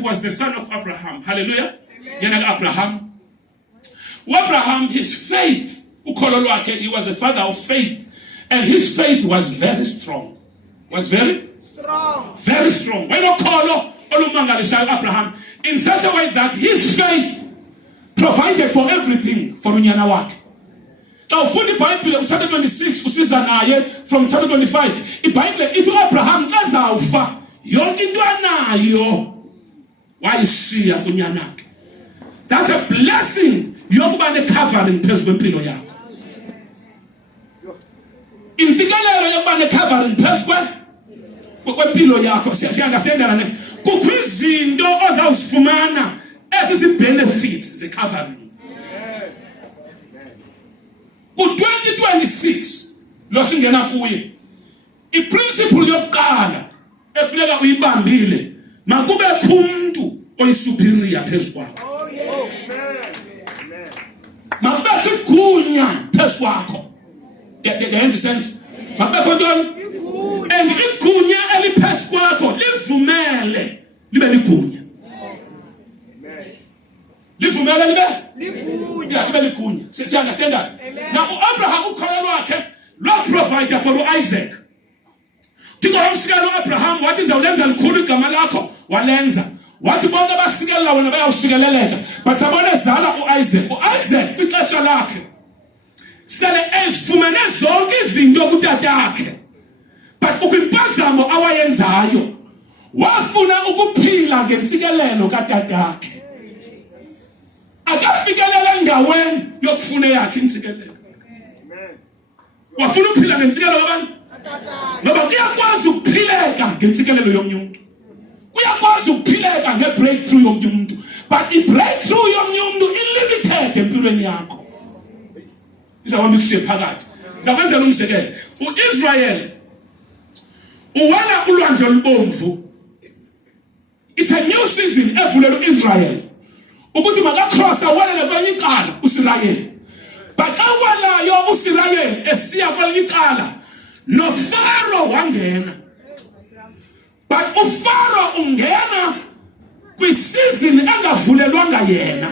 Isaac was the son of Abraham. Hallelujah. Abraham. Abraham, his faith, he was a father of faith. And his faith was very strong. Was very strong. Very strong. When you call Abraham in such a way that his faith provided for everything for unyana wakhe. Now, for the Bible, chapter 26, from chapter 25, the Bible, into Abraham, azawufa yonke into anayo wayishiya kunyana wakhe. That's a blessing. Yokuba ne covering phezu kwempilo yakho. Intsikelelo yokuba ne covering phezu kwempilo yakho. Siya understand ne? Kukho izinto ozawuzifumana ezi benefits ze covering. Ku-2026 lo singena kuye iprinciple yokuqala efuneka uyibambile makube umuntu oyisuperior phezu kwakho. Makubekho igunya phezu kwakho. Yenza sense? Makubekho ntoni? And igunya eliphezu kwakho livumele libe ligunya. Livumele libe ligunya. Libe ligunya. See, understand that? Now Abraham ukholelwa wakhe lo provider for Isaac. Thixo wamsikela Abraham wathi ndizawulenza likhulu igama lakho walenza. Wathi bonke abasikelela wena bayawusikeleleka. But sabona zala uIsaac. uIsaac kwixesha lakhe sele ezifumene zonke izinto kutatakhe. But ukwimpazamo awayenzayo wafuna ukuphila ngentsikelelo katatakhe. Akafikelela endaweni yokufuna yakhe intsikelelo. Wafuna ukuphila ngentsikelelo abantu. Ngoba kuyakwazi ukuphileka ngentsikelelo yomnye umuntu. Kuyakwazi ukuphileka ngebreakthrough yomnye umuntu. But ibreakthrough yomnye umuntu ilimited empilweni yakho. Izawuhamba ikushiye phakathi. Ngizakwenzela umzekelo. uIsrael uwela ulwandle olubomvu. It's a new season evulelwe uIsrael. Ukuthi makakhosa walele kwenye icala uSirayeli. Bakawalayo uSirayeli esiya kwenye icala noFaro wangena. But uFaro ungena kwisizini engavulelwanga yena.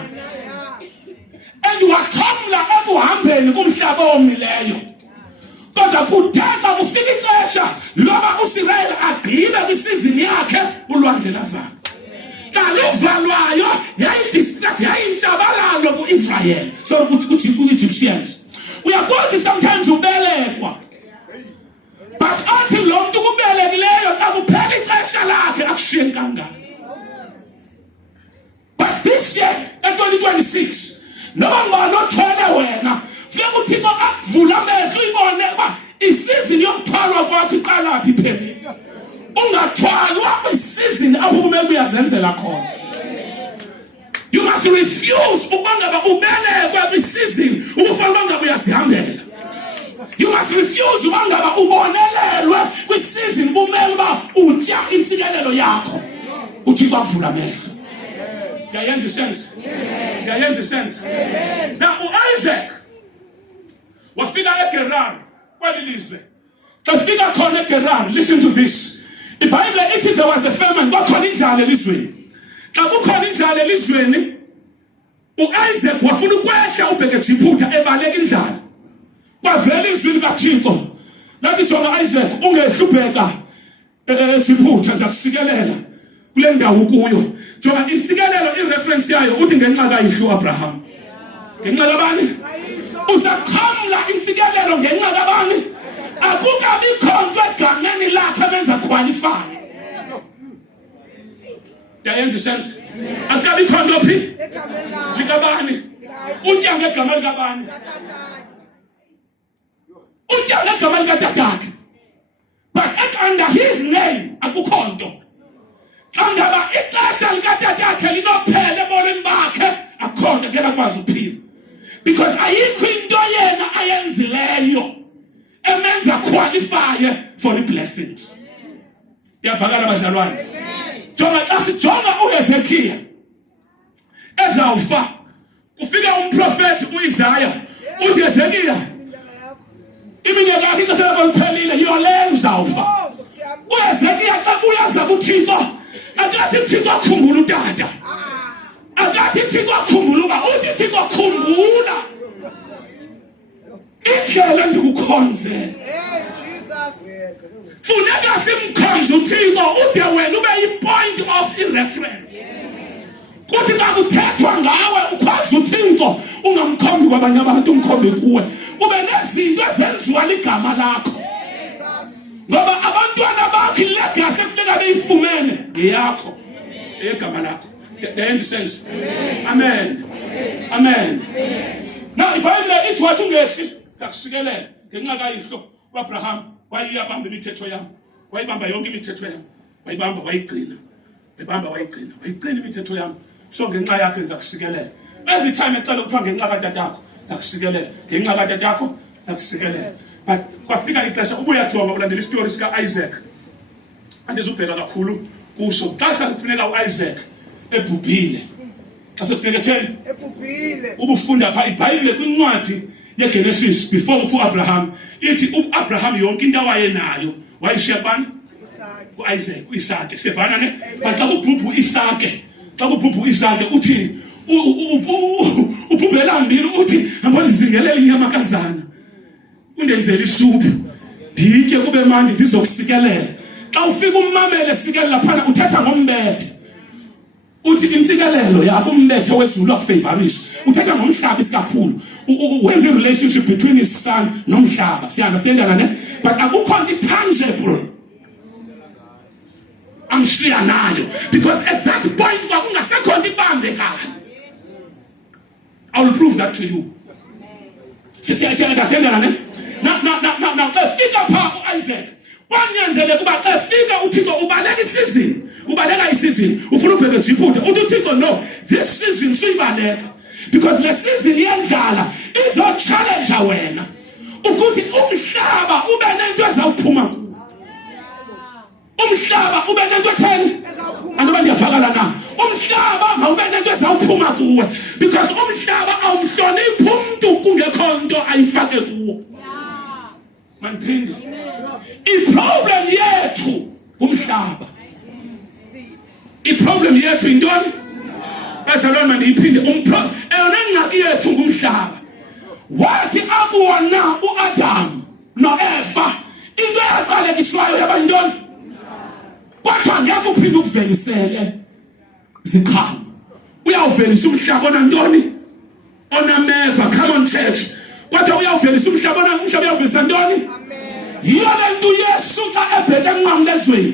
And wakhamla ebuhambeni kumhlaba omileyo. Kodwa kudeka kufika ixesha loba uSirayeli agqibe kwisizini yakhe ulwandle lavala. Kaluvalwayo yayidistract yayintshabalalo kuIsrael. So ukuthi ku-Egyptians uyakwazi sometimes ubelekwa. But until lo muntu kubelekileyo xa kuphela ixesha lakhe akushiye kangaka. But this year e-2026 noma ngibani othole wena funeka uThixo akuvula amehlo ibone uba isizini yokuthwalwa kwakho iqalaphi phela. Ungathwalwa kwisizini apho kumele uyazenzela khona. You must refuse ukubangaba ubelekwe kwisizini ukufanele ubangaba uyazihambela. You must refuse ukubangaba ubonelelwe kwisizini kumele uba utya intsikelelo yakho. Uthixo akuvula amehlo. Ndiyayenza sense? Ndiyayenza sense? Now uIsaac wafika eGerar kwelilizwe. Kafika khona eGerar, listen to this. The Bible ithi there was a famine, kwakhona indlala elizweni. Xa kukhona indlala elizweni, uIsaac wafuna ukwehla ubheke eJiphuta ebaleka indlala. Kwavela izwi likaThixo. Lathi jonga Isaac ungehlubheka eJiphuta ngizakusikelela kule ndawo kuyo. Jonga intsikelelo ireference yayo uthi ngenxa kayihlo Abraham. Ngenxa kabani? Uzakhamla intsikelelo ngenxa kabani? Akukabi khonto egameni lakhe abenza qualify. Ndiyayenza sense? Akabi khonto phi? Likabani? Utya ngegama likabani? Utya ngegama likatatake. But under his name akukho nto. Xa ngaba ixesha likatatake linophela ebomini bakhe akukho nto ngeke akwazi ukuphila. Because ayikho into yena ayenzileyo emenza qualify for the blessings. Yavakala bazalwane. Jonga xa sijonga uHezekiya ezawufa kufika umprofeti uIsaya uthi Hezekiya iminyaka yakhe ixesha lakho liphelile yolele uzawufa. uHezekiya xa uyaza kuThixo Akathi Thixo akhumbula utata. Akathi Thixo akhumbula uba uthi Thixo akhumbula. Indlela ndikukhonze. Hey Jesus. Funeka simkhonze uThixo ude wena ube yi-point of reference. Kuthi xa kuthethwa ngawe ukwazi uThixo ungamkhombi kwabanye abantu umkhombe kuwe. Ube nezinto ezenziwa ligama lakho. Ngoba abantwana bakho ilegacy efuneka beyifumene ngeyakho. Egama lakho. That ends sense. Amen. Amen. Now iBhayibhile ithi wathi ungehli ngakusikelela ngenxa kayihlo uAbraham wayiyabamba imithetho yami. Wayibamba yonke imithetho yami. Wayibamba wayigcina. Wayigcina imithetho yami. So ngenxa yakhe ngizakusikelela. Every time ecela ukuthiwa ngenxa katatakho ngizakusikelela. Ngenxa katatakho ngizakusikelela. But kwafika ixesha ubuya jonga ulandela istory sika Isaac. Andizubheka kakhulu kuso. Xa sekufuneka uIsaac ebhubhile. Xa sekufuneka etheni? Ebhubhile. Ubufunda pha iBhayibhile kwincwadi yeGenesis before uAbraham ithi uAbraham yonke into awayenayo wayishiya bani? uIsaac, uIsake. Sevana ne? But xa kubhubhu Isake uthini? Ubhubhela mbili uthi hamba ndizingelela inyamakazana. Undenzela isuphu. Nditye kube mandi ndizokusikelela. Xa ufika ummamele sikelela phana uthetha ngombethe. Uthi insikelelo yakho umbethe wezulu akufavorisha. Uthetha ngomhlaba isikakhulu. Wenza relationship between his son nomhlaba. Si understandana ne? But akukho into tangible. I'm sure nayo because at that point kwakungasekho into ibambekayo. I will prove that to you. Si understandana ne? Now xa fika pha uIsaac kwanyanzeleka kuba xa fika uThixo ubaleka isizini ufuna ubheke ejiphuta uthi uThixo no this season siyibaleka because le season yendlala izo challenge wena ukuthi umhlaba ube nento ezawuphuma kuwo. Umhlaba ube nento etheni? Abantu bandiyavakala na? Umhlaba mawube nento ezawuphuma kuwe because umhlaba awumhloniphi umuntu kungekho nto ayifake kuwo. Manphinde. I-problem yethu umhlaba. I-problem yethu intoni? Bazalwane mandiyiphinde eyona ngxaki yethu ngumhlaba. Wathi akuwona uAdam noEva into eyaqalekiswayo yaba yintoni? Kodwa ngeke uphinde ukuvelisele ziqhamo. Uyawuvelisa umhlaba onantoni? Onameva. Come on church. Kodwa uyawuvelisa umhlaba uyawuvelisa ntoni? Yiyo le nto uYesu xa ebheke enqamlezweni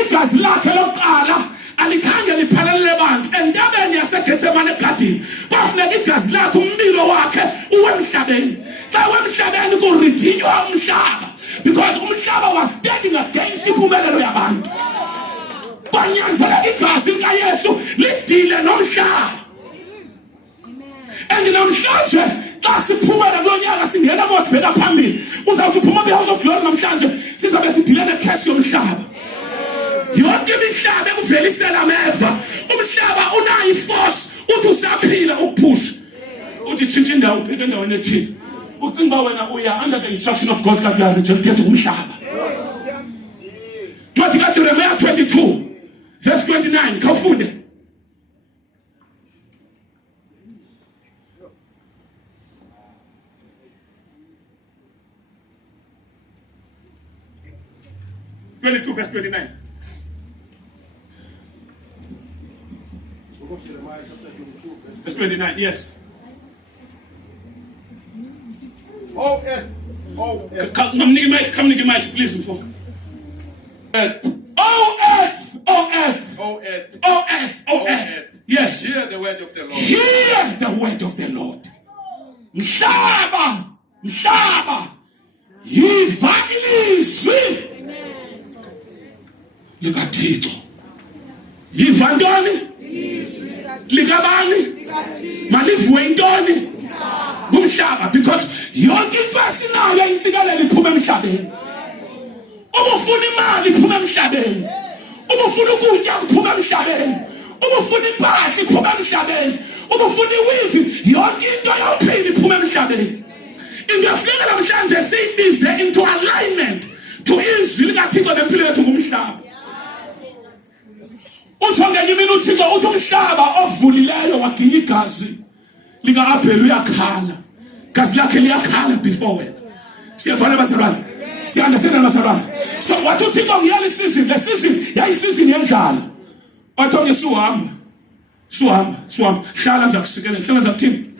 igazi lakhe lokuqala alikhange liphelelele abantu entabeni yaseGetsemane egadini. Kwafuneka igazi lakhe umbilo wakhe uwe emhlabeni. Xa uwe emhlabeni kuridinywa umhlaba because umhlaba was standing against impumelelo yabantu. Kwanyanzeleka igazi likaYesu lidile nomhlaba. And namhlanje xa siphumela kulo nyaka singena mosibheka phambili uzawuthi uphuma behouse of glory namhlanje sizabe sidile nekhesi yomhlaba. Yonke imihlaba ekuvelisela ameva umhlaba unayo iforce uthi usaphila ukuphusha uthi tshintsha indawo ubheke endaweni ethile ucinga uba wena uya under the instruction of God kanti uyarejected umhlaba. Ncwadi kaJeremiya 22 verse 29 khawufunde. Verse 29. Verse 29, yes. Oh, yes. Oh, yes. Come nigga Mike, listen for. O-F. Yes. Hear the word of the Lord. Hear the word of the Lord. Mhlaba. Yiva ilizwi likaThixo. Yiva ntoni? Likabani? Malivuwe intoni? Kumhlaba because yonke into esinayo intsikelelo iphuma emhlabeni. Ubufuna imali iphuma emhlabeni. Ubufuna ukutya kuphuma emhlabeni. Ubufuna impahla iphuma emhlabeni. Ubufuna iwivi yonke into yophila iphuma emhlabeni. Into efika namhlanje siyibize into alignment to izwi likaThixo nempilo yethu ngumhlaba. uthi ngenye imini uThixo uthi umhlaba ovulileyo waginya igazi lika Abel uyakhala igazi lakhe liyakhala before wena siyafana bazalwane siyandestand bazalwane so wathi uThixo ngiyala isizini le season yayisizini yendlala wathi ngisuhamba hlala ngizakuthini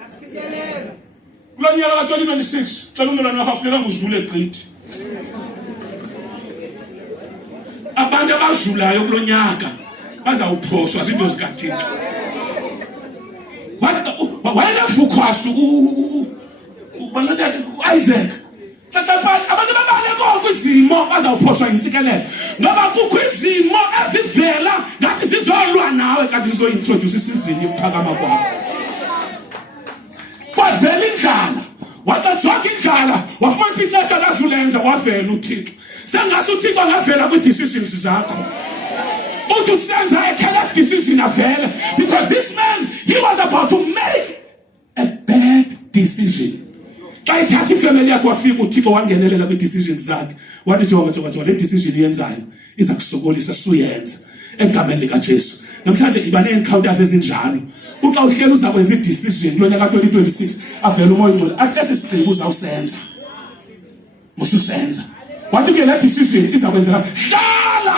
kulonyaka ka-2026 cela ummelwane wakho afuneka nguzule egqithi abantu abazulayo kulonyaka bazawuphoswa zinto zikaThixo wayenevukhwasu Isaac abantu babaleko kwizimo bazawuphoswa yintsikelelo ngoba kukho izimo ezivela ngathi zizolwa nawe kanti zizointroduce isizini yokuphakama kwakho kwavela indlala wacatswaka indlala wafumana ixesha lazulenza wavela uThixo sengathi uThixo ngavela kwi-decisions zakho uthi usenza a careless decision avela because this man he was about to make a bad decision xa ithatha ifamily yakho wafika uThixo wangenelela kwi-decisions zakhe wathi jonga le decision uyenzayo iza kusokolisa suyenza egameni likaJesu namhlanje iba ne-encounters ezinjalo uxa uhleli uzakwenza i-decision kulonyaka ka-2026 avela umoya ongcwele athi esisigqibo uzawusenza mususenza wathi ke le decision izakwenzeka hlala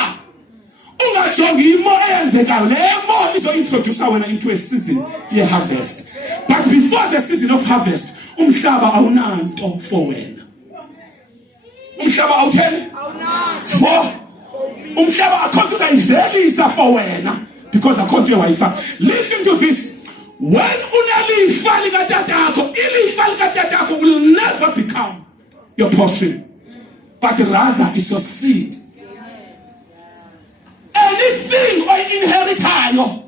ungajongi imo eyenzekayo le mo izo-introduce wena into a season ye-harvest but before the season of harvest umhlaba awunanto for wena umhlaba awutheni for umhlaba akhonto uzayivelisa for wena because akhonto ewayifaka listen to this when unelifa likatatako ilifa likatatako will never become your portion but rather it's your seed anything oyi-inheritayo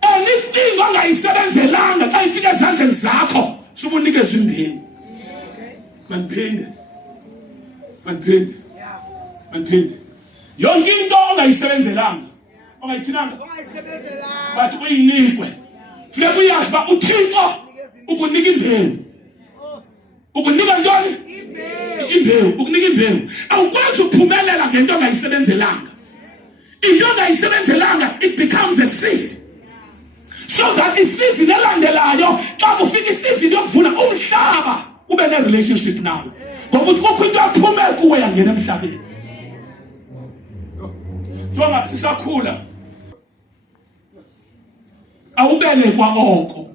anything ongayisebenzelanga xa ifika ezandleni zakho subunikeza imbewu maniphinde yonke into ongayisebenzelanga ongayithinanga but uyinikwe funeka uyazi uba uThixo ukunika imbewu ukunika ntoni imbewu ukunika imbewu awukwazi ukuphumelela ngento ongayisebenzelanga into ongayisebenzelanga it becomes a seed so that isizini elandelayo xa kufika isizini yokuvuna umhlaba ube ne-relationship nawe ngoba uthi kukho into yaphume kuwe yangena emhlabeni jonga sisakhula awubelekwa oko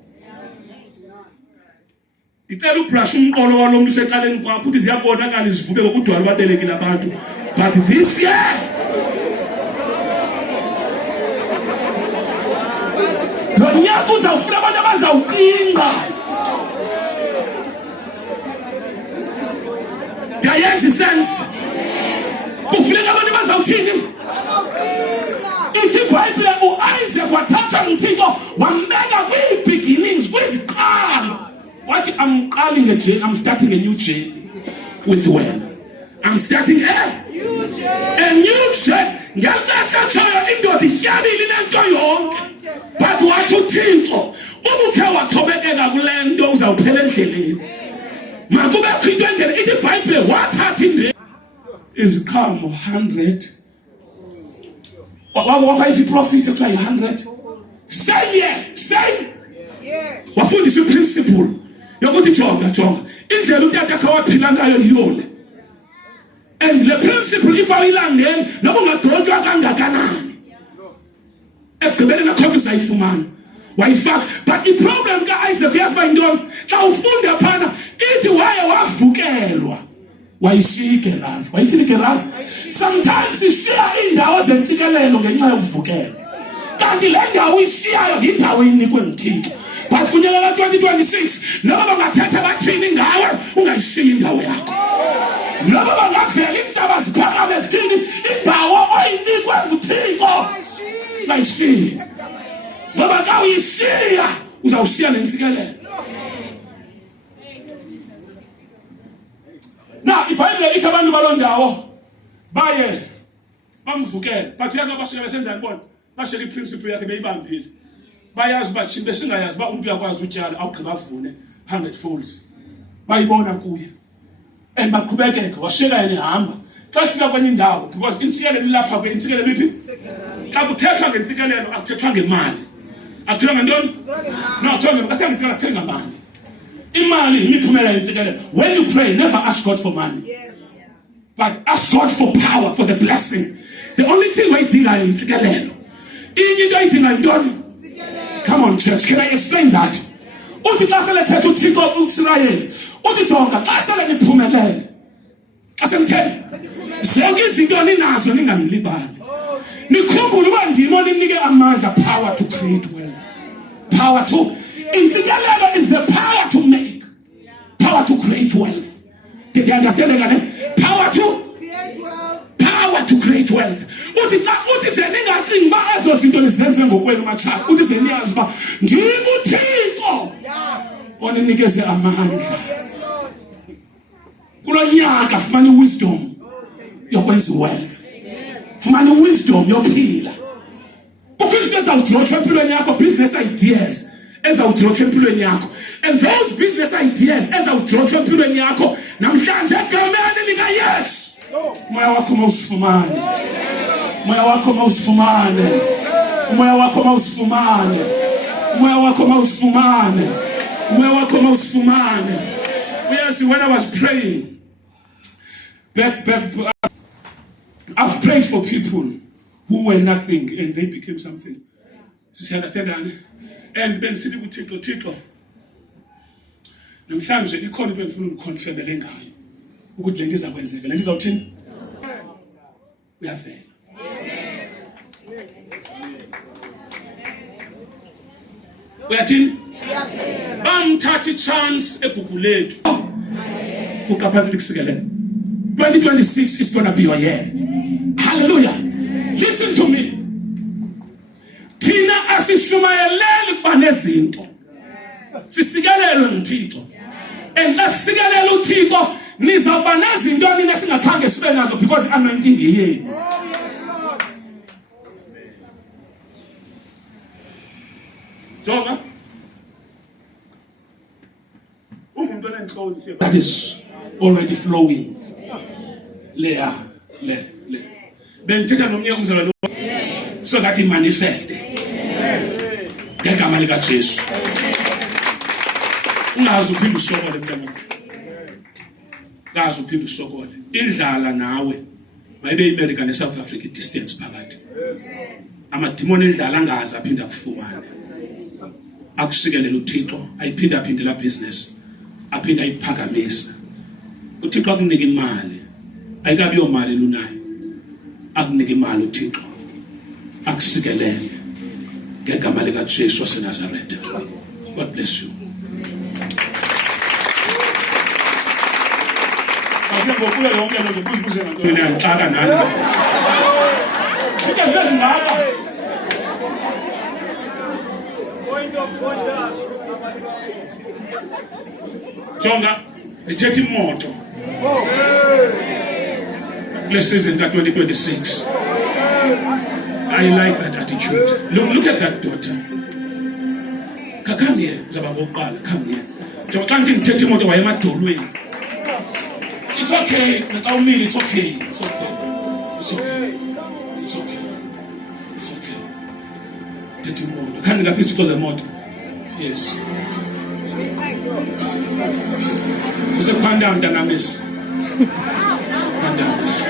ngicela ubrush umqolo walomntu usecaleni kwakho uthi ziyabonakala izivuke kodwa ababelekile abantu but this year lo nyaka uzawufuna abantu abazawuqinga ndiyayenza isensi kufuneka abantu bazawuthini ithi iBhayibhile uIsaac wathatha uThixo wambeka kwi-beginnings kwiziqalo wathi I'm starting a new journey with wena I'm starting a new journey ngiyakashatshayo indoda ityabile nento yonke but wathi uThixo ubukhe waqhubekeka kule nto uzawuphela endleleni makubekho into endleleni ithi iBhayibhile wathatha imbewu iziqhamo 100 wakwayithi profit ekuthiwa yi-100 same wafundisa iprinciple yokuthi jonga indlela utata akhe waphila ngayo yiyona and le principle if ayilandeli noba ungadontswa kangakanani ekugqibeleni akhonto uzayifumana wayifaka but iproblem ka-Isaac uyazi uba yintoni xa ufunde phana ithi waye wavukelwa wayishiya iGerari wayithini iGerari sometimes ishiya iindawo zentsikelelo ngenxa yokuvukelwa kanti le ndawo ishiyayo yindawo inikwe nguThixo but kunyaka ka-2026 noba bangathetha bathini ngawe ungayishiyi indawo yakho noba bangavela iintshaba ziphakame zithini indawo oyinikwe nguThixo ungayishiyi ngoba xa uyishiya uzawushiya nentsikelelo na iBhayibhile ithi abantu baloo ndawo baye bamvukele but uyazi abashiyeka besenzani bona bashiyeka iprinciple yakhe beyibambile bayazi uba thina besingayazi uba umntu uyakwazi utyala awugqiba avune 100 folds bayibona kuye and baqhubekeka washiyeka yena ehamba xa fika kwenye indawo because intsikelelo ilapha kwe intsikelelo iphi xa kuthethwa ngentsikelelo akuthethwa ngemali. Akuthethwa ngantoni? No, akuthethwa sithenga ngamali. Imali yimiphumela yentsikelelo. When you pray, never ask God for money. Yes. But ask God for power, for the blessing. The only thing oyidingayo yintsikelelo. Inye into oyidingayo yintoni? Come on, church, can I explain that? Uthi xa sele thetha uThixo uIsrayeli, uthi jonga xa sele niphumelele. Xa semtheni, zonke izinto ninazo ningamlibali. Nikhumbule uba ndimo ninike amandla, power to create wealth. Power to, intsikelelo is the power to make. Power to create wealth. Did you understand that? Power to Create wealth. power to create wealth. Uthi ze ningacingi uba ezo zinto nizenze ngokwenu matshaba. Uthi ze niyazi uba ndim uThixo Yeah. oninikeze amandla. Yes, Lord. Kulo nyaka fumana wisdom yokwenza wealth. Fumana wisdom yophila. Kukho izinto ezawudrotsha empilweni yakho, business ideas ezawudrotsha empilweni yakho. And those business ideas ezawudrotsha empilweni yakho namhlanje egameni lika Yesu. Moya wakho mawusifumane. Moya wakho mawusifumane. Moya wakho mawusifumane. Moya wakho mawusifumane. Moya wakho mawusifumane. Yes, when I was praying, I've prayed for people who were nothing and they became something. You understand that? And Ben City would Tito. Namhlanje ikhona into engifuna ukuconfirmele ngayo ukuthi le nto izakwenzeka. Le nto izawuthini? Uyavela. Uyathini? Bamthatha ichance eGugulethu. Ukaphathile kusikelele. 2026 is going to be your year. Hallelujah. Listen to me. Thina asishumayeleli kuba nezinto. Sisikelelwe nguThixo. And lasikelele uThixo nizawuba nezinto nina singakhange sibe nazo because anointing iyenu. Oh, yes, Lord. Jonga. Umuntu onenhloni that is already flowing. Le. Bengithetha nomnye umzalwane so that he manifeste. Ngegama lika Jesu. Ungazi uphinde usokole mntana. Ngazi uphinde usokole. Indlala nawe mayibe iAmerica neSouth Africa distance phakathi. Amadimoni endlala angazi aphinda kufumane. Akusikelele uThixo ayiphinda la business. Aphinda ayiphakamisa. uThixo akunika imali. Ayikabi yomali lunayo. Akunika imali uThixo. Akusikelele ngegama lika Jesu waseNazaretha. God bless you. Ngokuya yonke lo ngibuze ngantoni ngiyaqala nani. Into sezingaka. Jonga, ngithethe imoto. Let's season ka 2026. I like that attitude. Look at that daughter. Come here, zaba ngoqala, come here. Njengoba kanti ngithethe imoto wayemadolweni. It's okay. It's okay. It's okay. It's okay. It's okay. It's okay. It's okay. Thethe imoto. Khani lapha isithixo zemoto. Yes. Sesekhanda mntanamisi. Sesekhanda misi.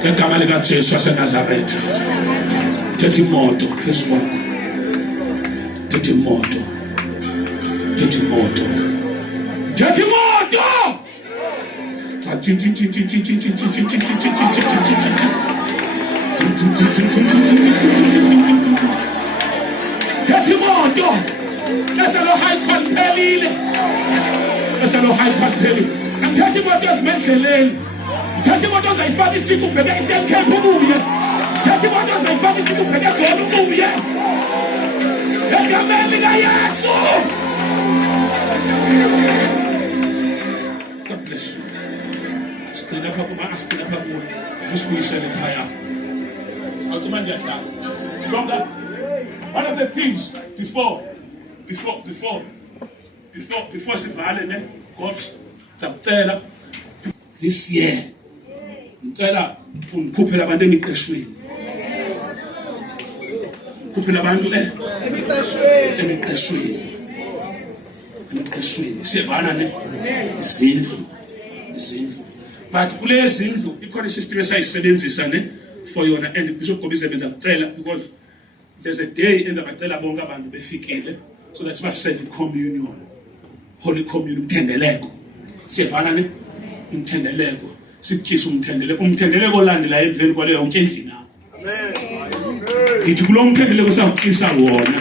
Ngegama lika Jesu waseNazaretha. Thethe imoto phezu kwakho. Thethe imoto. Thethe imoto. Thethe imoto. Thethe imoto. Eselo high pelile. Eselo high pelile. Ngithethe imoto ezimendleleni. Ngithethe imoto zayifaka isithixo ubheke Eastern Cape ubuye. Ngithethe imoto zayifaka isithixo ubheke eGoli ubuye. Egameni lika Yesu. God bless you. Sicela pha kuma asicela pha kuwe. Usibuyisele ekhaya. Awuthuma ngiyahlala. Jonga. One of the things before sivale ne God zakucela this year ngicela ungikhuphele abantu emiqeshweni kuphela abantu Emiqashweni. emiqeshweni siyavana ne izindlu but kule zindlu ikhona isystem esayisebenzisa ne for yona and Bishop Gobise benza kucela because there's a day enza bacela bonke abantu befikile so that siba serve communion, holy communion, umthendeleko siyavana ne umthendeleko sikhisa umthendeleko olandela emveni kwaleyo yonke endlini yakho. Ngithi kulo umthendeleko sakukhisa wona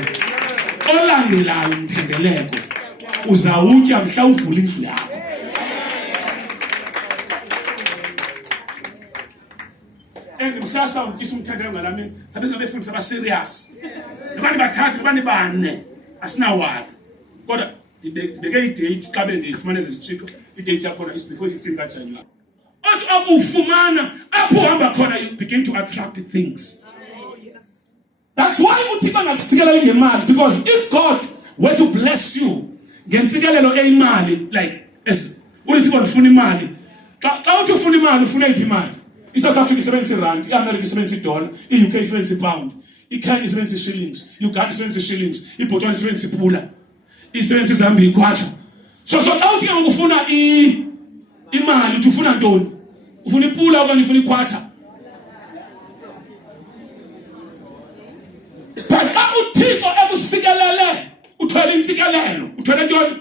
olandelayo umthendeleko uzawutya mhla uvula indlu yakho. Mhlasa uthisa umthendeleko ngalamini sabe sebefundisa aba serious. Nabani bathathu nabani bane asinawari. Kodwa ibeke idate xa bengifumana ezisithixo idate yakho is before 15 kaJanuary. Akufumana apho uhamba khona you begin to attract things. That's why uThixo nakusikela ngemali, because if God were to bless you ngentsikelelo eyimali like as uThixo ufuna imali xa uthi ufuna imali ufuna iphi imali? iSouth Africa isebenzisa irand, iAmerica isebenzisa iDollar, iUK isebenzisa iPound, iKenya isebenzisa ishillings, Uganda isebenzisa ishillings, iBotswana isebenzisa iPula, isebenzisa iZambia iKwacha. So xa uthi ufuna imali uthi ufuna ntoni? Ufuna iPula okanye ufuna iKwacha? But xa uThixo ekusikelele uthwele intsikelelo, uthwele ntoni?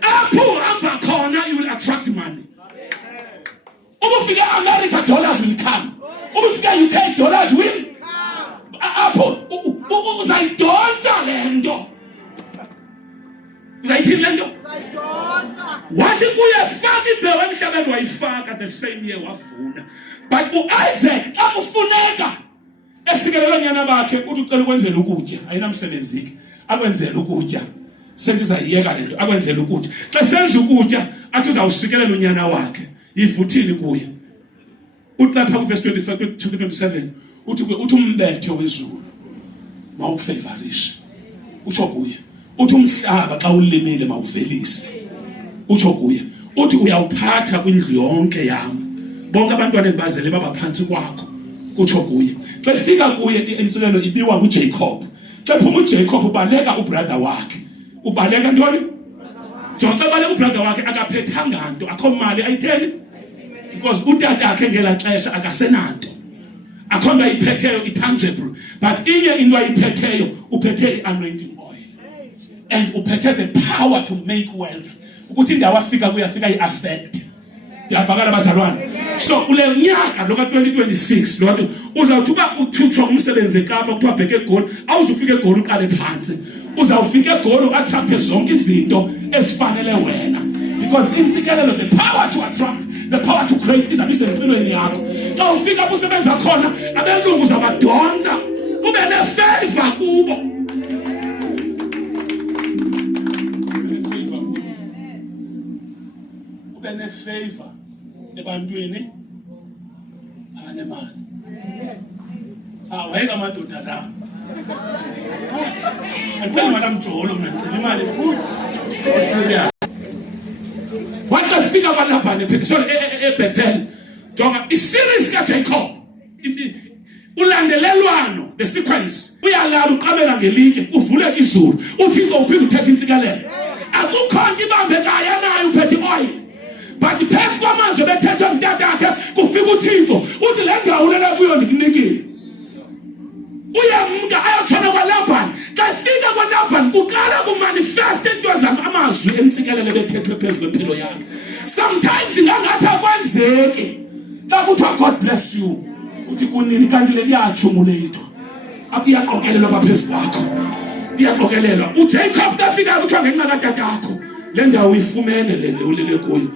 Apho uhamba khona you will attract money. Ubufika America dollars will come. Ubufika UK dollars will come. Apho uzayidonsa lento. Uzayithini lento? Uzayidonsa. Wathi kuyafaka imbewu emhlabeni wayifaka the same year wavuna. But uIsaac xa kufuneka esikelelwe nyana bakhe uthi ucela ukwenzela ukutya ayinamsebenziki akwenzela ukutya senthi uzayiyeka lento akwenzela ukutya xa senza ukutya athi uzawusikelela unyana wakhe yivuthini kuye uthi lapha ku verse 25 to 27 uthi umbethe wezulu mawufavorishe utsho kuye uthi umhlaba xa ulimile mawuvelise utsho kuye uthi uyawuphatha kwindlu yonke yami bonke abantwana endibazele baba phansi kwakho kutsho kuye xa fika kuye insulelo ibiwa nguJacob xa phuma uJacob ubaleka ubrother wakhe ubaleka ntoni jonke baleka ubrother wakhe akaphethanga nto akho mali ayitheni because utata akhe ngela xesha akasenanto akho nto ayiphetheyo itangible but inye into ayiphetheyo uphethe ianointing oil and uphethe the power to make wealth ukuthi indawo afika kuyafika iaffect ndiyavakala bazalwane. So kule nyaka lo ka2026 lo nto uzawuthi uba uthutshwa umsebenzi eKapa kuthiwa bheke eGoli awuzufika eGoli uqale phansi uzawufika eGoli uattracte zonke izinto ezifanele wena because intsikelelo the power to attract the power to create izabe isempilweni yakho xa ufika apho usebenza khona abelungu uzabadonsa ube nefavor kubo ube nefavor ebantwini abanemali. Wayeka amadoda la antela imali amjolo mna ngicela imali serious wakafika kwaLabhani ePhethesoli eBethel jonga iseries kaJacob ulandelelwano the sequence uyalala uqabela ngelitshe kuvuleka izulu uThixo uphinde uthethe intsikelelo akukho nto ibambekayo nayo uphethe oil but phezu kwamazwi bethethwe ngutatakhe kufika uThixo uthi le ndawo lena kuyo ndikunikile uyamnga ayotshona kwaLabhani kafika kwaLabhani kuqala kumanifest into zami amazwi entsikelelo bethethwe phezu kwempilo yakhe sometimes ingangathi akwenzeki xa kuthiwa God bless you uthi kunini kanti le iyachungulethwa iyaqokelelwa phezu kwakho iyaqokelelwa uJacob kafika kuthiwa ngenxa katatakho le ndawo uyifumene le ulele kuyo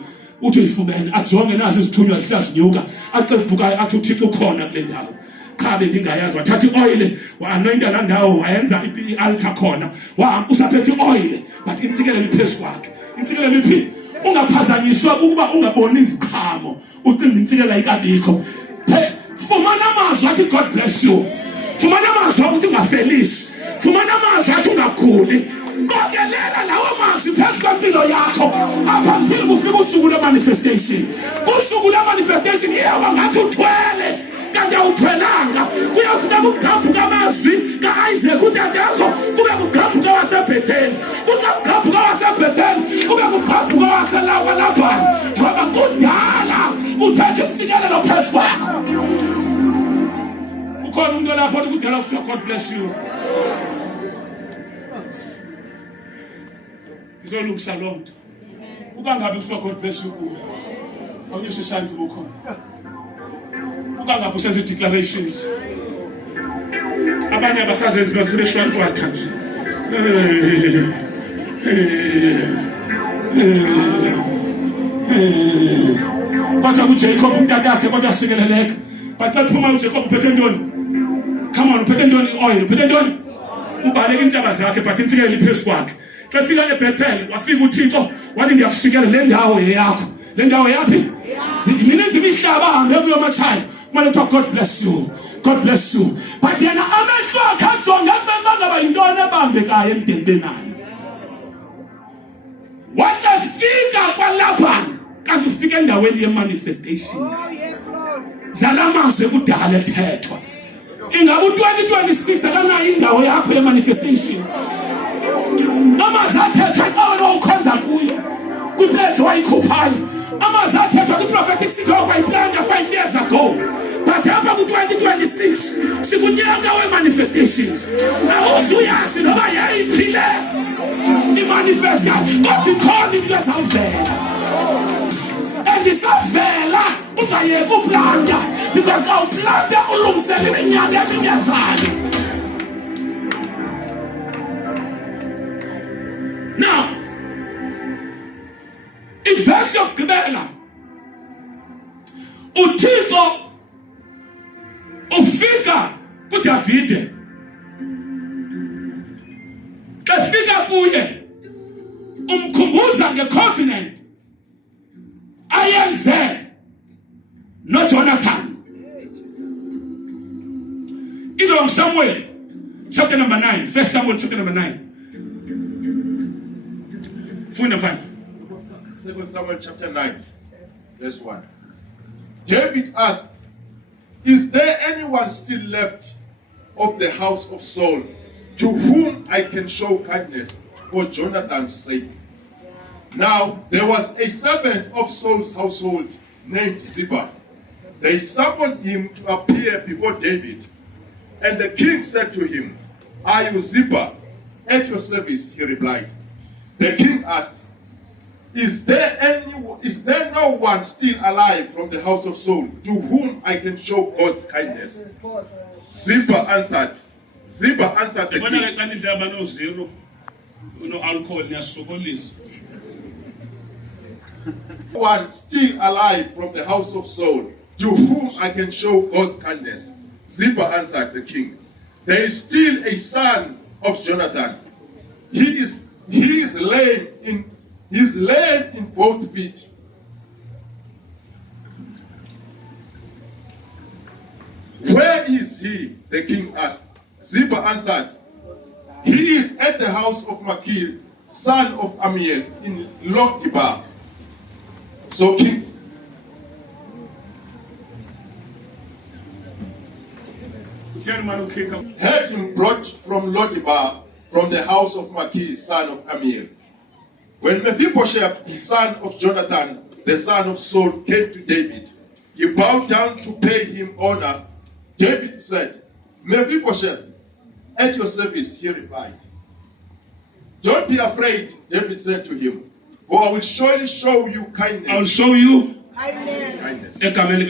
uthi uyifumene ajonge nazo izithunywa zihlazinyuka axevukayo athi uThixo ukhona kule ndawo khabe ndingayazi wathatha ioil waanointa la ndawo wayenza ialtar khona wahamba usaphethe ioil but intsikelelo iphezu kwakhe intsikelelo iphi ungaphazanyiswa ukuba ungaboni iziqhamo ucinga intsikela ikabikho fumana amazwi athi God bless you fumana amazwi athi ungafelisi fumana amazwi athi ungaguli qokelela lawo mazwi phezu kwempilo yakho apha mthini kufika usuku lwemanifestation kusuku lwemanifestation iyawa ngathi uthwele kanti awuthwelanga kuyafika ukugabhuka amazwi ka-Isaac utatakho kube kugabhuka waseBhetheli kungagabhuka waseBhetheli kube kugabhuka waselabani ngoba kudala uthethe umtsikelelo phezu kwakho. Ukhona umuntu lapho othi kudala kusho God bless you. Ngizolungisa lo muntu. Uba ngabe kusho God bless you kuwe. Awunyuse isandla ubukhona. Uba ngabe usenza declarations. Abanye abasazenzi basebeshwantshwatha nje. Kodwa uJacob umntatakhe kodwa sikeleleka. Bathi phuma uJacob uphethe ntoni? Come on, uphethe ntoni? Oil, uphethe ntoni? Ubaleka intshaba zakhe but insikelo iphezu kwakhe. Xa fika eBethel wafika uThixo wathi ngiyakusikela le ndawo yakho. Le ndawo yaphi? Mina ngizihlaba hambe kuyo mathaya. Kumele uthi God bless you. God bless you. But yena amehlo akhe ajonga ngaba yintoni ebambekayo emdembeni nayo. Wafika kwalapha kanti ufika endaweni ye-manifestations. Oh, yes, Lord. Zalamazwe kudala ethethwa. Ingabe u-2026 akanayo indawo yakho ye-manifestation. Amazwi athethwa xa wena ukhonza kuyo. Kupledge wayikhuphayo. Amazwi athethwa kwi-prophetic sihloko wayiplanga 5 years ago. But apha ku-2026 sikunyaka we-manifestations. Awuzuyazi noba yayiphile imanifesta kodwa ikhona into ezawuvela. And isavela uzayeka uplanta because xa uplanta ulungisela iminyaka eminyezayo. Now, ivesi yokugqibela uThixo ufika kuDavide. Xa fika kuye umkhumbuza ngecovenant ayenze noJonathan. Izo Samuel chapter number 9, 1 Samuel chapter number 9. Funda mfana. 2 Samuel chapter 9, verse 1. David asked, "Is there anyone still left of the house of Saul to whom I can show kindness for Jonathan's sake?" Now there was a servant of Saul's household named Ziba. They summoned him to appear before David. And the king said to him, "Are you Ziba?" "At your service," he replied. The king asked, Is there no one still alive from the house of Saul to whom I can show God's kindness?" Ziba answered the king, "One still alive from the house of Saul to whom I can show God's kindness." Ziba answered the king, "There is still a son of Jonathan. He is lame in both feet." "Where is he?" the king asked. Ziba answered, "He is at the house of Machir, son of Amiel, in Lo-debar." So king had him brought from Lo-debar, from the house of Machir, son of Amiel. When Mephibosheth, son of Jonathan, the son of Saul, came to David, he bowed down to pay him honor. David said, "Mephibosheth, at your service," he replied. "Don't be afraid," David said to him, "for I will surely show you kindness." I'll show you kindness.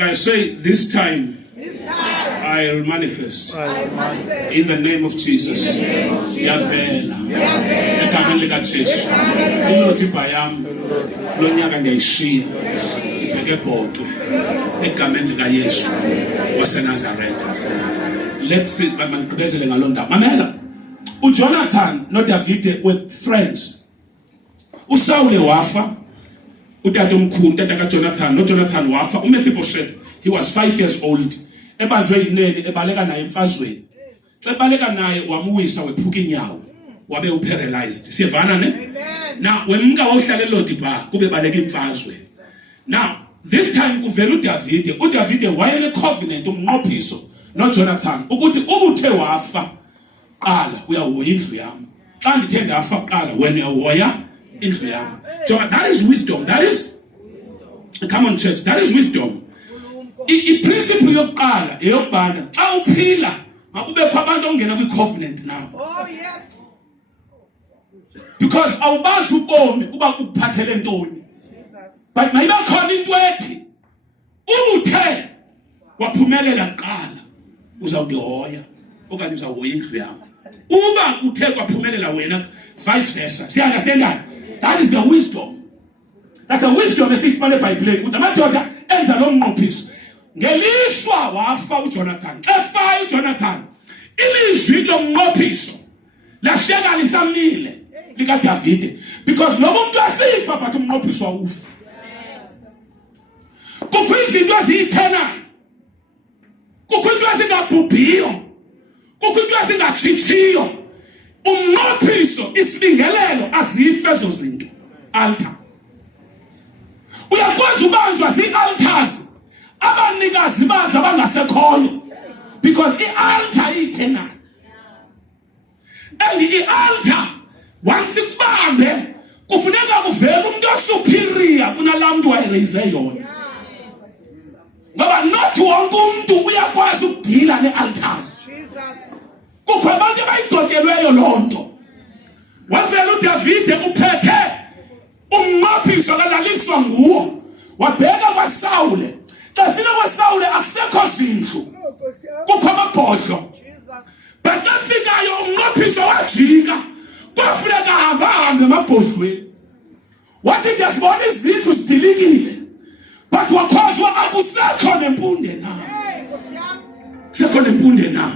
I say, this time This time I'll manifest. I manifest. In the name of Jesus. Yavela. Egameni lika Jesu. Ilothiba yami lonyaka ndiyayishiya. Bekebhodwe. Egameni lika Yesu waseNazaretha. Let's see manigqibezele ngaloo ndaba. Mamela. uJonathan noDavide were friends. uSawule wafa. Utatomkhulu tata kaJonathan noJonathan wafa. uMephibosheth, he was 5 years old. Ebanjwe yinene ebaleka naye emfazweni. Xa ebaleka naye wamuwisa wephuka inyawo. Wabe uparalyzed. Siyavana ne? Amen. Now wemka wawuhlala eLo-debar kube baleka imfazwe. Now This time kuvela uDavide wayene covenant umnqophiso noJonathan ukuthi ubuthe wafa qala uyahoya indlu yami. Xa ndithe ndafa qala wena uyahoya indlu yami. That is wisdom. That is, come on church, that is wisdom. I-principle yokuqala eyokubana xa uphila makubekho abantu ongena kwi-covenant nawo. Oh, yes. Because awubazi ubomi uba kuphathele ntoni. But mayibe khona into ethi uthe waphumelela kuqala uzawuhoya okanye uzawuhoya indlu yami. Uba uthe kwaphumelela wena vice versa. See, understand that? That is the wisdom. That's a wisdom esifumane eBhayibheleni. Ukuthi amadoda enza lo mnqophiso. Ngelishwa wafa uJonathan. Efa uJonathan. Ilizwi lomnqophiso lashiyeka lisamile lika Davide, because lo muntu asifa but umnqophiso awufa. Kukho izinto eziyithenana, kukho into ezingabhubhiyo, kukho into ezingajitshiyo. Umnqophiso isilingelelo azife ezo zinto. Altar. Uyakwazi ubanjwa zii-altars abanikazi bazo abangasekhoyo, because i-altar iyithenana. And i-altar once ikubambe kufuneka kuvele umuntu osuperior kunala muntu wayeraise yona. Ngoba not wonke umuntu uyakwazi ukudila ne-altars. Kukho abantu abayidotshelweyo loo nto. Wavela uDavide uphethe umnqophiso kalaliswa nguwo. Wabheka kwaSawule. Xa fika kwaSawule akusekho zindlu. Kukho amabhodlo. But xa fikayo umnqophiso wajika. Kwafuneka ahambe emabhodlweni. Wathi nje sibona izindlu zidilikile. But wakhozwa akusekho nempunde na. Sekho nempunde na.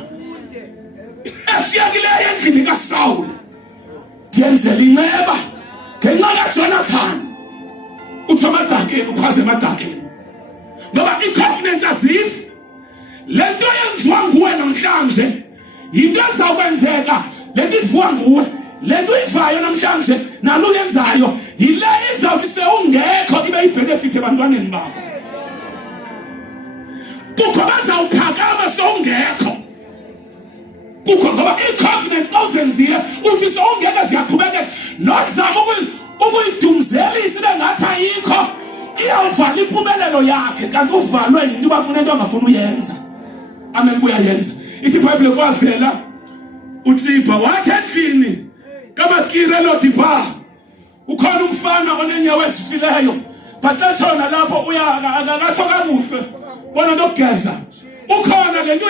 Esiyakileyo endlini kaSawule. Diyenzela inceba ngenxa kaJonathan. Uthi amadakeni ukhwaze emadakeni. Ngoba i-covenant azifi. Le nto yenziwa nguwe namhlanje yinto ezawukwenzeka. Le nto ivuwa nguwe. Le nto uyivayo namhlanje nalo uyenzayo yile izawuthi sewungekho ibe yi-benefit ebantwaneni bakho. Kukho bazawuphakama sewungekho. Kukho ngoba i-covenant xa uzenzile uthi sewungekho ziyaqhubekeka. Nozama ukuyidumzelisa ibe ngathi ayikho iyawuvala impumelelo yakhe kanti uvalwe yinto uba kunento angafuni uyenza. Amen, uyayenza. Ithi iBhayibhile kwavela uTsipha wathi endlini kaMakire loDipha ukhona umfana onenyawo ezifileyo, but xa tshona lapho akakatsho kakuhle bona nto kugeza. Ukhona le nto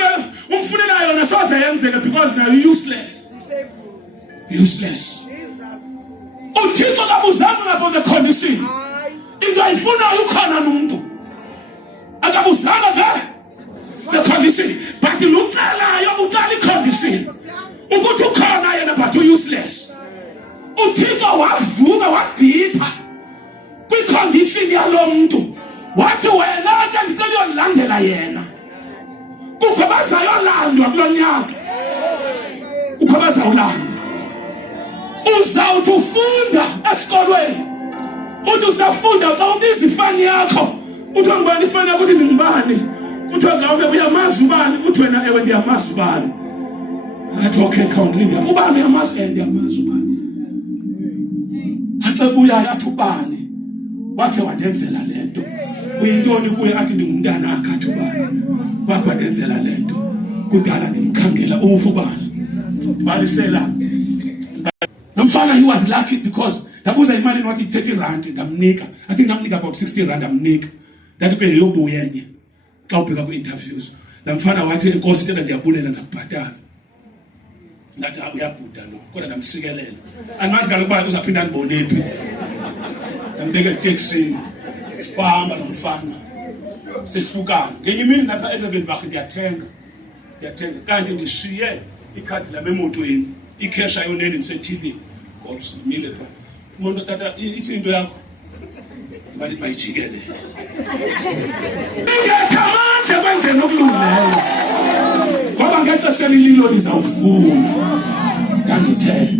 umfunela yona soze yenzeke because nayo useless. Uthixo kabuzanga ngapho the condition. Into ayifunayo ukhona nomuntu akabuzanga the condition, but lucelayo uqala i-condition ukuthi ukhona yena but useless. Uthixo wavuka wagipha kwi-condition yalo muntu wathi wena ke ndicela uyonilandela yena. Kukho bazayolandwa kulo nyaka, kukho bazawulandwa. Uzawuthi ufunda esikolweni uthi usafunda xa ubiza ifani yakho uthi ngibani ifani yakho uthi ndingubani, kuthiwa ngabe uyamazi ubani, uthi wena ewe ndiyamazi ubani. Athi okay count linga ubani uyamazi ndiyamazi ubani. Athi buya athi ubani wakhe wandenzela lento uyintoni kuye, athi ndingumntana akhe. Athi ubani wakhe wandenzela lento kudala ndimkhangela ubani balisela. Nomfana he was lucky because ndabuza imali wathi 30 rand ngamnika. I think ngamnika about 60 rand amnika. Ndathi ke yobuya enye xa ubheka ku-interviews. Lamfana wathi enkosi tena ndiyabulela ngizakubhatala. Ngathi uyabhuda lo kodwa ndamsikelela. Andimazi kaloku uba uzaphinda ndibonephi. Ndambeka esiteksini sihamba nomfana sehlukana. Ngenye imini lapha eZevenwacht ndiyathenga kanti ndishiye ikhadi lami emotweni, icash ayoneni ndiseTV. Kodwa mile pha umuntu tata ithi into yakho mali bayijikele. Ngiyathamanda kwenze nokulungileyo ngoba ngexesha elililo lizawufuna ngangithe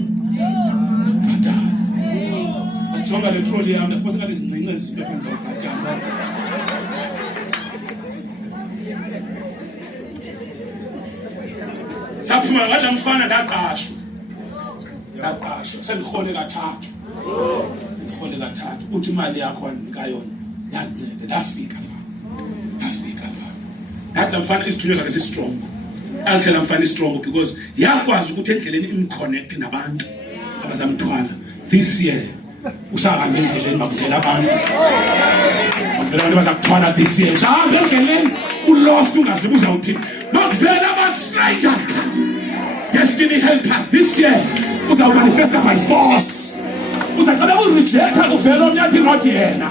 bhatala. Jonga le trolley yami futhi ngathi izincinci eziphe kwenza ubhatala. wadla mfana ndaqashwa sengihole kathathu uthi imali yakho wanika yona yandinceda ndafika That mfana isithunywa sakhe si-strong. I'll tell mfana is-strong because yakwazi ukuthi endleleni imconnect nabantu abazamthwala. This year usahamba endleleni makuvela abantu bazakuthwala this year. Usahamba endleleni ulost ungazi uzawuthini. Makuvela abantu strangers come. Destiny help us this year. Uzawumanifesta by force. Uzaqala urejecta kuvela omnyathi not yena.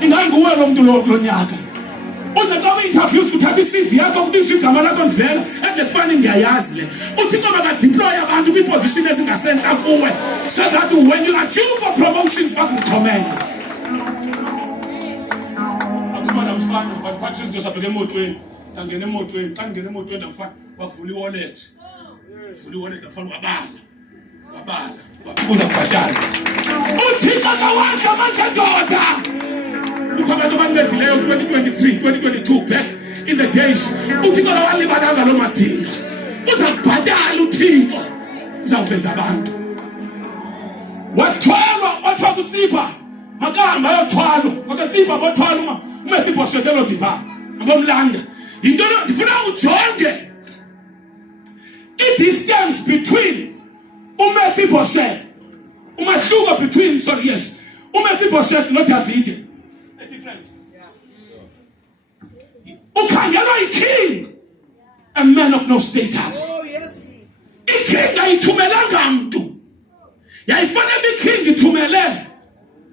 Inganguwe lo muntu lo nyaka. Unaqaba interviews kuthatha iCV yakho kubizwa igama lakho livela endlefani ngiyayazi le uthixo makadeploy abantu kwiposition ezingasenhla kuwe so that when you are due for promotions bakukhomela akumana mfana baphatha izinto sabheke emotweni ngangena emotweni xa ngene emotweni mfana wavula iwallet mfana wabala uza kubhadala uthixo kawadla manje ndoda Abantu abantedileyo 2022 back in the days uthixo lawalibalanga lo madinga uzakubhatala uthixo uzawuveza abantu wathwalwa wathwa kutsipa makahamba yothwalo kodwa tsipa bothwala umefibhoshekelo diva ngomlanda into ndifuna ujonge i-distance between uMephibosheth umahluko between uMephibosheth noDavide. Ukhangelwa iking, a man of no status. Oh, yes. Iking ayithumelanga mntu. Yayifanele iking ithumele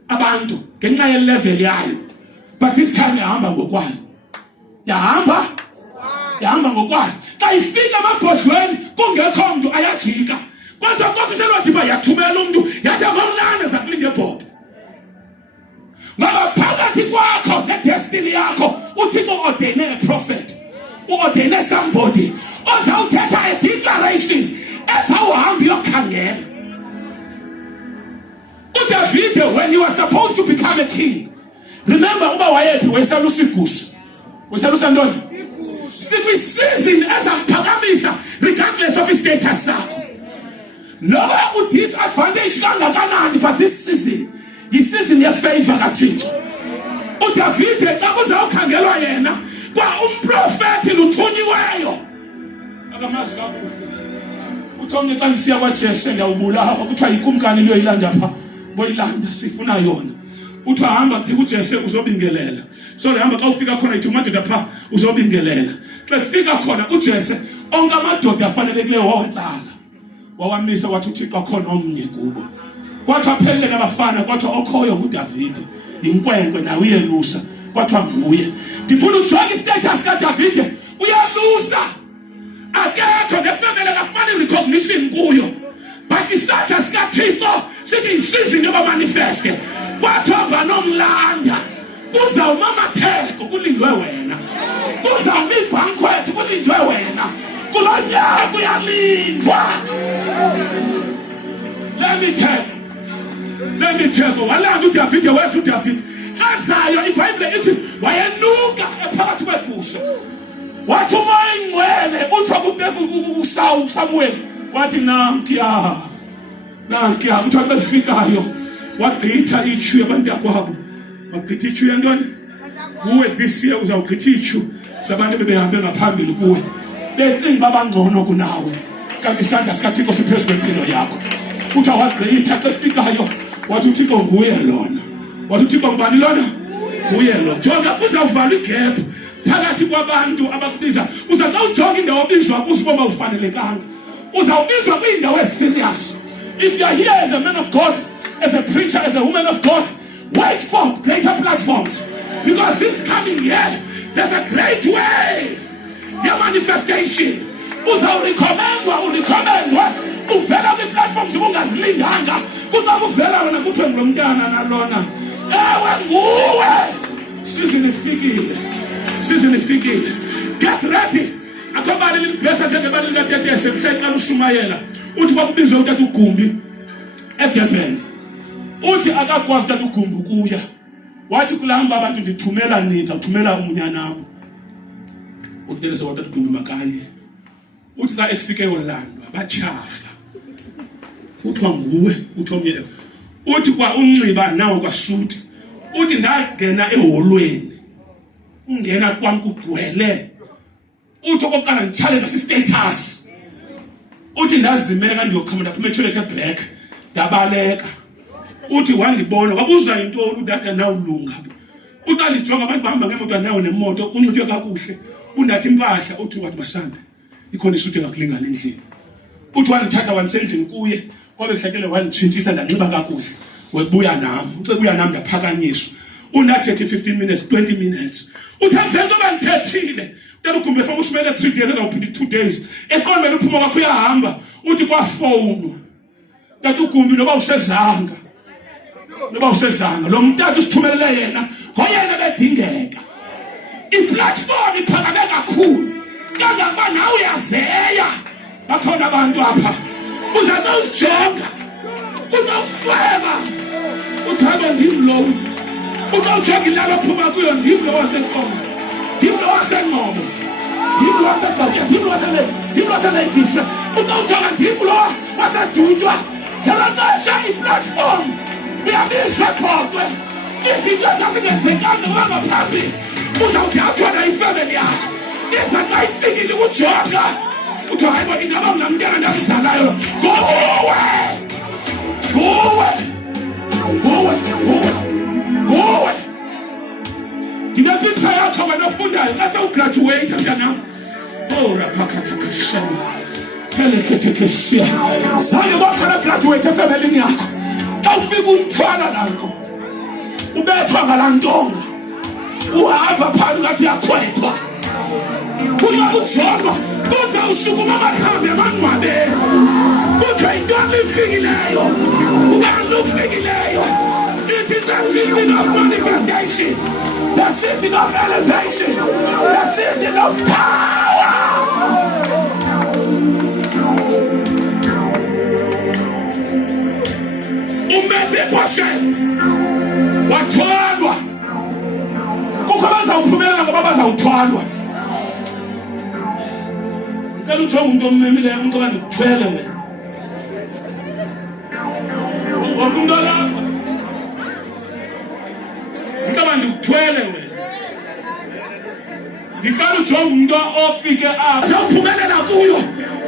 abantu ngenxa ye level yayo. But this time yahamba ngokwayo. Yahamba ngokwayo. Xa ifika emabhodlweni kungekho mntu ayajika. Kodwa selwadiba yathumela umuntu yathi amamlane zakulinge ebhodo. Ngoba phakathi kwakho ne-destiny yakho uthixo ordene a prophet, uordene somebody ozawuthetha a declaration ezawuhamba uyokhangela. uDavide, when you were supposed to become a king, remember uba wayephi wayesalusa igusha wayesalusa ntoni sikwi-season ezamphakamisa regardless of status sakho. Noba u-disadvantage kangakanani, but this season yisizini yefavor kaThixo. uDavide xa kuzawukhangelwa yena kwa umprofeti luthunyiweyo akamazi kakuhle. Uthomnye xa ndisiya kwaJese ndiyawubulawa kuthiwa yikumkani liyoyilanda pha boyilanda sifuna yona. Uthi hamba kuthi kuJese uzobingelela. So lehamba xa ufika khona ithi umadoda pha uzobingelela. Xa fika khona uJese onke amadoda afanelekileyo wawatsala wawamisa wathi uThixo khona omnye kubo. Kwathiwa aphelele nabafana kwathiwa okhoyo nguDavide inkwenkwe nawe uyelusa kwathiwa nguye. Ndifuna ujonge istatus kaDavide uyalusa akekho nefamily akafumani recognition kuyo, but isandla sikaThixo sithi isizini yobamanifeste. Kwathiwa nganomlanda kuzawumamatheko kulindwe wena, kuzawuma ibhankwethu kulindwe wena, kulo nyaka uyalindwa. Let me tell you, walanda uDavide wesa uDavide kazayo iBhayibhile ithi wayenuka ephakathi kwegusha. Wathi umoya ingcwele uthi kuSamuel wathi nankiya uthi xa efikayo wagqitha ichu yabantu yakwabo. Wagqitha ichu yantoni kuwe this year uzawugqitha ichu sabantu bebehambe ngaphambili kuwe becinga babangcono kunawe, kanti isandla sikaThixo siphezu kwempilo yakho. Uthi wagqitha xa efikayo wathi uThixo nguye lona. Wathi uThixo ngubani lona? Nguye lona. Jonga kuzawuvala igap phakathi kwabantu abakubiza. Uzaxa ujonga indawo obizwa kuzo ngoba ufanelekanga. Uzawubizwa kwiindawo serious. If you are here as a man of God, as a preacher, as a woman of God, wait for greater platforms, because this coming year there's a great wave. Your manifestation. Uzawurecommendwa uvela kwi-platforms ubungazilindanga kuzakuvela wena kuthiwe ngulo mntana nalona. Ewe nguwe. Season ifikile. Get ready. Akubali limbhesa njengebali likaTetese mhleqala ushumayela. Uthi kwakubizwa uTata uGumbi eDurban. Uthi akakwazi uTata uGumbi ukuya. Wathi kulamba abantu ndithumela umunyanami. Uthi uTata uGumbi makaye. uthi xa efike yolandwa bachafa kuthiwa nguwe uthi omnye uthi kwa unxiba nawo kwasuti uthi ndangena eholweni ungena kwam kugcwele uthi okokuqala ndichallenge si-status uthi ndazimele kandiyoqhamela phuma etoilet eblack ndabaleka uthi wandibona wabuzwa intoni udade nawulunga uthi andijonga abantu bahamba ngemoto nayo nemoto unxitywe kakuhle undathi impahla uthi wathi masanda ikhona isuti engakulingana endlini uthi wandithatha wandisendlini kuye kwabe kuhlekele wanditshintshisa ndanxiba kakuhle webuya nam ucebuya nam ndaphakanyiswa undathethe 15 minutes 20 minutes uthi emveni koba ndithethile utata ugumbe fama usimele 3 days ezawuphinda 2 days eqondweni uphuma kwakho uyahamba uthi kwafowunu utata ugumbi noba usezanga lo mntata usithumelele yena ngoyena bedingeka iplatform iphakame kakhulu kangangoba nawe uyazeya bakhona abantu apha uzabe usijonga uzawufeba uthabe ndimlowo uzawujonga ilalo aphuma kuyo ndimlowo wasenkonzo ndimlowo wasengqobo ndimlowo wasegajya ndimlowo waseleyidishe uzawujonga ndimlowo wasedutywa ngelonasha iplatform uyabizwe khokwe izinto ezazingenzekanga wangaphambili uzawuthi akhona ifemeli yakho iza xa ifikile ukujonga uthi hayi bo indaba nginamntana ndamzalayo nguwe ndinepikha yakho wena ofundayo xa sewugraduweyitha mntanam raphakhathakashana phelekethekesia zange bakhona graduweyitha efemelini yakho xa ufika umthwala nanko ubethwa ngalantonga uhamba phana ngathi uyakhwethwa kuyakujongwa kuzawushukuma amathambi amangcwabeni kuthiwa intwana ifikileyo ubani ufikileyo. It is a season of manifestation, the season of elevation, the season of power. Umefiboshethi wathwalwa kukho bazawuphumelela ngoba bazawuthwalwa. Ngicela ujonge umuntu ommemileyo umuntu abandikuthwele wena umuntu olapha umuntu abandikuthwele wena. Ngicela ujonge umuntu ofike apha sewuphumelela kuyo.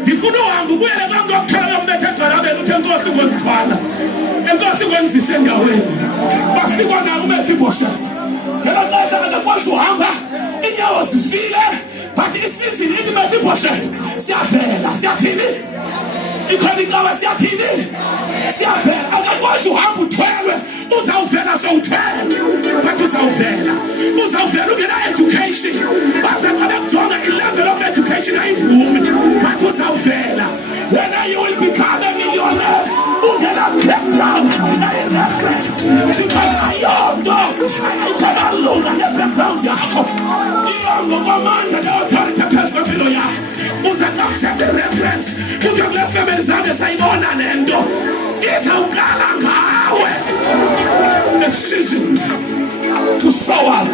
Ndifuna uhambe ubuyele kwangu okuthala umbethe egxalabeni uthi enkosi ngondithwala enkosi kwenzise endaweni kwafikwa nako uMefiboshethi ngelo xesha akakwazi uhamba inyawo zifile but isizini ithi Mefiboshethi siyavela siyathini ikhona ixawe siyathini siyavela akakwazi uhamba uthwelwe uzawuvela sowuthwele but uzawuvela ungena education baze xa bekujonga i-level of education ayivumi but uzawuvela wena you will become a millionaire ungena background ayi-reference because ayonto ayithebalunga ne-background yakho iyongo kwamandla ne-authority phezu kwempilo yakho uze xa kusethe i-reference kuthiwa kule family zange sayibona le nto izawukala ngawe. The season to sow up,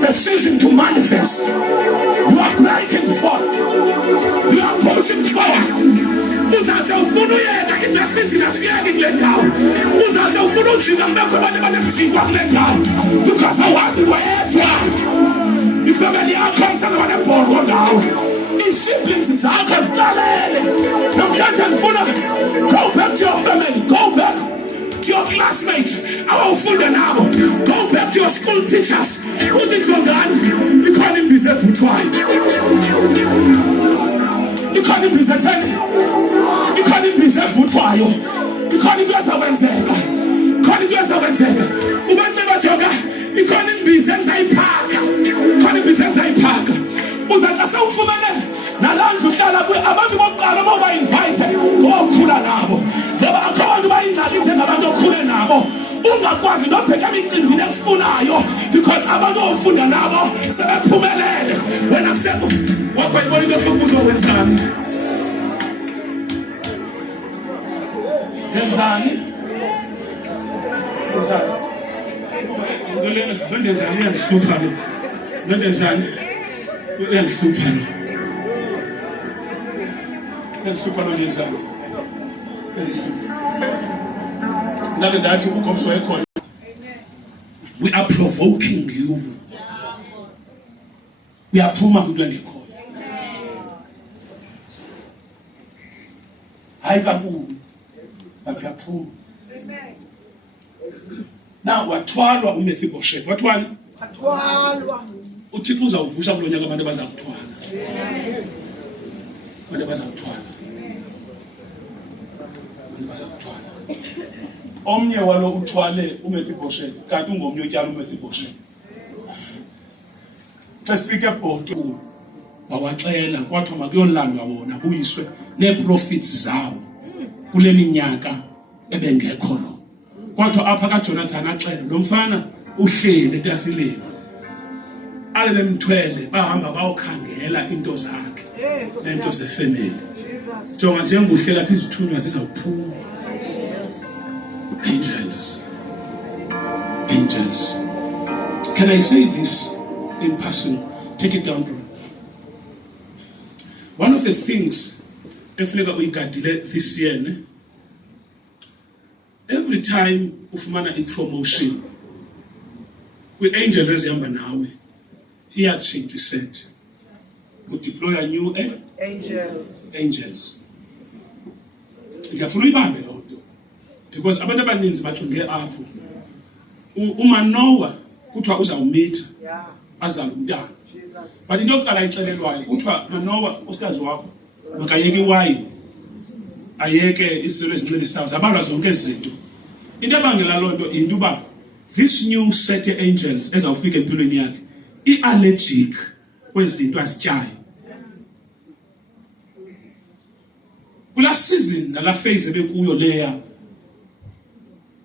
the season to manifest. You are breaking forth, you are pushing forward. Uzaze ufuna uyeka into season asiyeki kule ndawo. Uzaze ufuna ujika mbekho abantu abanemjingwa kule ndawo because awuhambi wedwa. Ifamily yakho msaze wanebhongo ngawe. Siblings zakho ziqalele namhlanje ndifuna go back to your family, go back to your classmates awufunda nabo, go back to your school teachers. Uthi ngani ikhona imbiza evuthwayo, ikhona imbiza etheni, ikhona imbiza evuthwayo, ikhona into ezakwenzeka, ikhona into ezakwenzeka. Ubantu bajonga ikhona imbiza engizayiphaka, ikhona imbiza engizayiphaka. Uzathi sewufumene nalandlu uhlala kwe abantu bokuqala boba invite ngokukhula nabo ngoba akho abantu bayingqalithe ngabantu okhule nabo ungakwazi nobheka imicimbi ekufunayo because abantu ofunda nabo sebephumelele wena kuseko wakho ibona into ofuna ukuzowenzani ngenzani ngenzani yandihlupha lo ngenzani yandihlupha lo Benhlupha nolenzani. Nale ndathi ukomso ekhona. We are provoking you. Uyaphuma kulo ngekhona. Hayi kakhulu. Bakuyaphuma. Now wathwalwa uMephibosheth. Wathwala? Wathwalwa. uThixo uzawuvusha kulo nyaka abantu abazakuthwala. Abantu abazakuthwala. Abantu abazakuthwala. Omnye walo uthwale uMephibosheth, kanti ungomnye otyala uMephibosheth. Xa fika ebhoto wawaxela kwathiwa makuyolandwa wona buyiswe neeprofits zawo kule minyaka ebengekho lo. Kwathiwa apha kaJonathan axela lo mfana uhleli etafileni. Ale bemthwele bahamba bayokhangela into zakhe nento zefamily. Jonga njengobuhlela lapha izithunywa zizawuphuma. Angels. Angels. Can I say this in passing? Take it down, bro. One of the things efuneka uyigadile this year, ne? Every time ufumana i-promotion kwi-angel ezihamba nawe iyachange iset. Udeploy a new angels. Ngiyafuna uyibambe lo nto because abantu abaninzi bacinge apho uManoah kuthiwa uzawumitha azala umntana. But into yokuqala ayixelelwayo kuthiwa Manoah usikazi wakho makayeke iwayini ayeke isilo ezinxilisayo zabalwa zonke izinto. Into ebangela loo nto into uba this new set of angels ezawufika empilweni yakhe i-allergic kwezinto azityayo. Kula season nala phase ebekuyo leya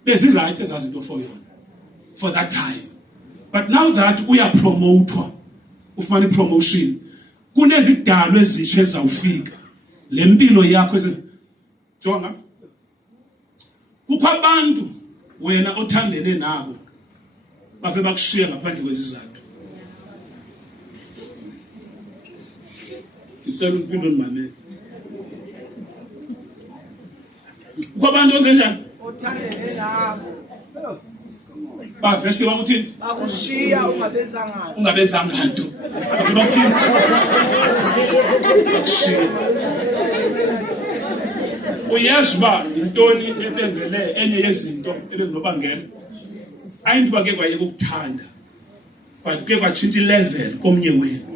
bezi-right ezazinto for that time. But now that uyapromotwa ufumana i-promotion kunezidalo ezitsha ezawufika le mpilo yakho jonga kukho abantu wena othandene nabo bafe bakushiya ngaphandle kwezizathu. Ngicela impilo nimamele. Kukho abantu onze njani? Othandene nabo. Baveske bakuthini? Bakushiya ungabenzanga. Ungabenzanga nto. Bafe bakuthini? Bakushiya. Uyazi uba yintoni ebengele enye yezinto ebengobangela? Ayinto bake kwayeka ukuthanda. But kuke kwatshintsha ilevel komnye wenu.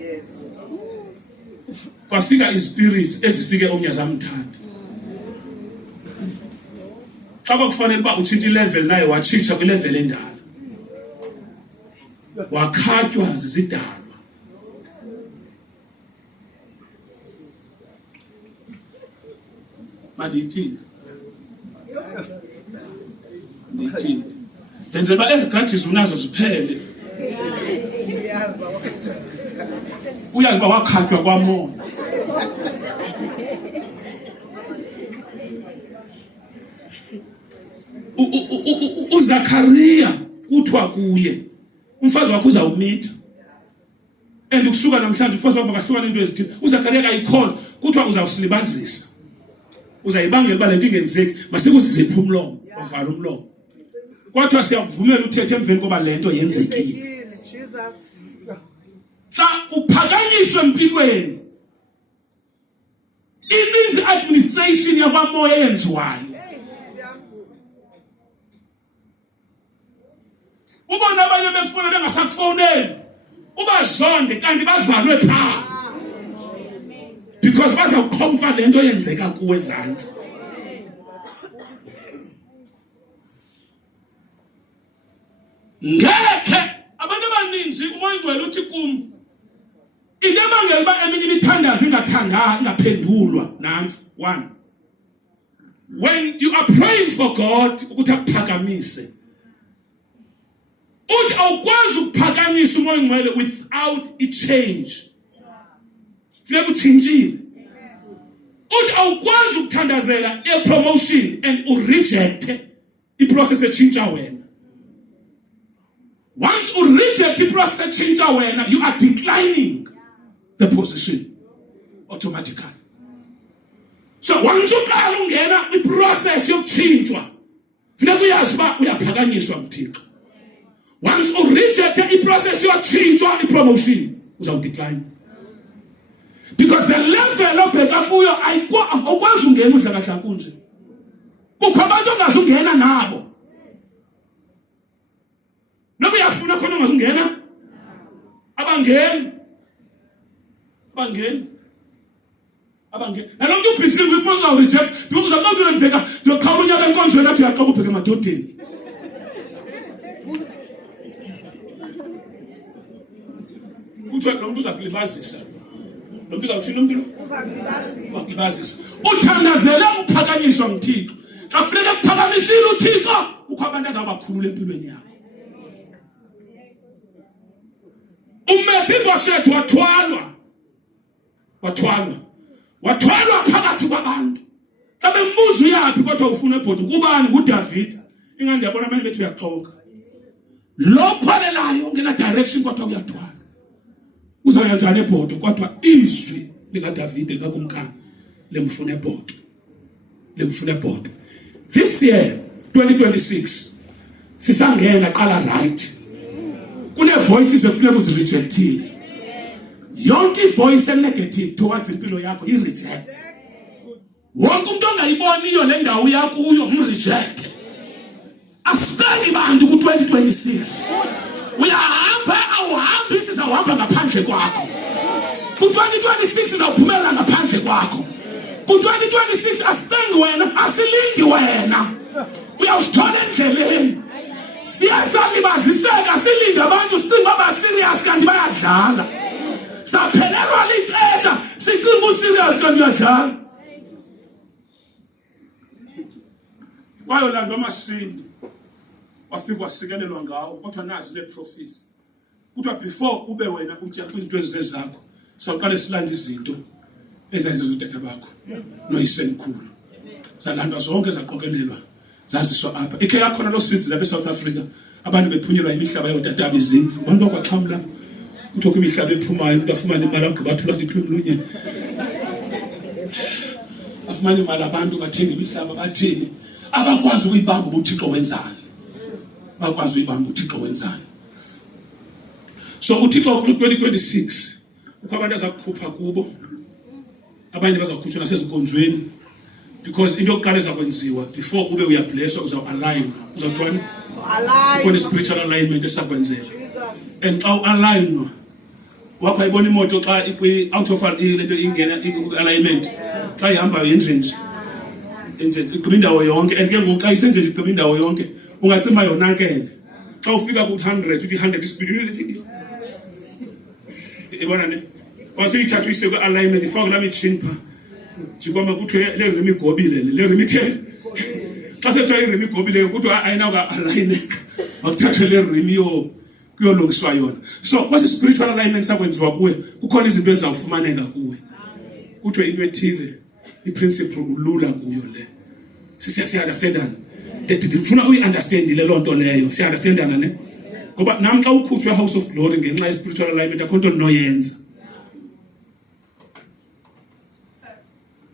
Kwafika ispirits ezifike omnye zamthanda. Xa kufanele uba utshintsha ilevel naye watshintsha kwilevel endala. Wakhatywa zizidalwa. Mandiyiphinde. Ndenzela uba ezi grudges unazo ziphele. Uyazi uba wakhatywa kwamoya. uZakhariya kuthiwa kuye umfazi wakho uzawumitha and ukusuka namhlanje umfazi wakho akahlukana into ezithile. uZakhariya kayikhona kuthiwa uzawusilibazisa, uzayibangela uba le nto ingenzeki, masikuziphe umlomo, wavala umlomo. Kwathiwa siyakuvumela uthethe emveni koba le nto yenzekile. Xa uphakanyiswe empilweni ininzi administration yakwamoya eyenziwayo. Ubona abanye bekufuna bengasakufowuneli ubazonde kanti bavalwe phaa because bazawukhomfa le nto yenzeka kuwe ezantsi. Ngekhe abantu abaninzi umoya ngcwele uthi kum into ebangela uba eminye imithandazo ingaphendulwa nansi. One, when you are praying for God ukuthi akuphakamise, uthi awukwazi ukuphakamisa umoya ngcwele without a change. Funeka utshintshile. Uthi awukwazi ukuthandazela i-promotion and urejecte i-process etshintsha wena. Once you reject the process etshintsha wena, you are declining the position automatically. So once uqala ungena iprocess yokutshintshwa funeka uyazi uba uyaphakanyiswa nguThixo. Once ureject iprocess yokutshintshwa ipromotion uzawudecline. Because the level obheka kuyo awukwazi ungena udla kahle kunje. Kukho abantu ongazungena nabo. Noba uyafuna khona ongazungena abangeni. Nalonke ubhisiwe ukuthi uzawureject because abantu bembheka ndoqhamuka unyaka enkonzweni athi uyaqoka ubheka emadodeni. Kuthiwa lo muntu uzakulibazisa. Lo muntu uzawuthini umuntu lo? Uzakulibazisa. Uthandazele ukuphakanyiswa nguThixo. Xa kufuneka kuphakamisile uThixo, kukho abantu azabakhulula empilweni yakho. uMephibosheth wathwalwa phakathi kwabantu. Xa bembuza uyapi kodwa ufuna ebhodi kubani nguDavid. Ingani ndiyabona manje bethi uyaxoka. Lo phalelayo ngena direction kodwa uyathwala. Uzawuyenzana ebhodi kodwa izwi likaDavid likakumkani lemfuna ebhodi. This year 2026 sisangena qala right. Kune voices efuneka uzirejectile. Yonke voice negative towards impilo yakho i-reject. Wonke umuntu ongayiboniyo le ndawo yakho uyo umreject. Asisengi bantu ku-2026. Uyahamba awuhambi sizawuhamba ngaphandle kwakho. Ku-2026 sizawuphumelela ngaphandle kwakho. Ku-2026 asisengi wena, asilingi wena. Uyawusithola endleleni. Siyasalibaziseka silinda abantu sicinga aba serious kanti bayadlala. Saphelelwa lixesha sicinga userious kanti uyadlala. Wayolanda amasindi wafika wasikelelwa ngawo kodwa nazi le prophets. Kuthiwa before ube wena utya kwizinto ezizezakho sawuqale silanda izinto ezayizizodada bakho noyisemkhulu. Salandwa zonke zaqokelelwa. Zaziswa apha ikhe yakhona lo seeds lapha eSouth Africa abantu bephunyelwa imihlaba yodada bezindlu abantu bakwaxhamla kuthiwa imihlaba ephumayo umuntu afumana imali agqiba athula athi mlunye afumana imali abantu bathenga imihlaba bathini abakwazi ukuyibamba uThixo wenzani. So uThixo ku-2026 ukho abantu azakukhupha kubo abanye bazakukhutshwa nasezinkonzweni. Because into yokuqala ezakwenziwa before ube uyablesswa uzaw-align uzawuthwana khona spiritual alignment esakwenzela. And xa u-alignwa wakho ayibona imoto xa out of lento ingena alignment xa ihambayo yenjenje igqiba indawo yonke. And ke ngoku xa isenjenje igqiba indawo yonke ungacima yonakele. Xa ufika ku-100 uthi 100 speed ibona ne wasuyithatha uyise ku-alignment ifake la mitshini pha jikwama kuthiwe le rimi igobile le rimi itheni xa sethiwa irimi igobile kuthiwa ayinawuka alayineka wakuthathwe le rimi kuyolungiswa yona. So kwasi spiritual alignment sakwenziwa kuwe kukhona izinto ezizawufumaneka kuwe kuthiwe into ethile iprinciple ulula kuyo le. Siya-understandana ndifuna uyi-understandile loo nto leyo. Siya-understandana ne ngoba nam xa ukhutshwe eHouse of Glory ngenxa ye-spiritual alignment akho nto ndinoyenza.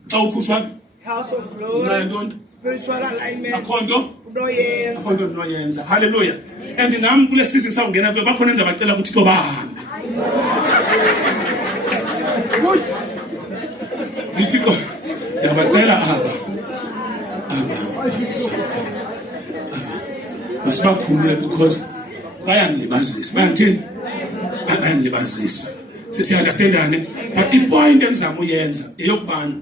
Xa ukhutshwa House of Glory, spiritual alignment. akho nto ndinoyenza. Hallelujah. And nam kule season sawungena kuyo bakhona enza bacela kuThixo bahambe. uThixo ndiyabacela aba masibakhulule because bayanilibazisa. Siya-understandane. But ipoint endizama uyenza eyokubana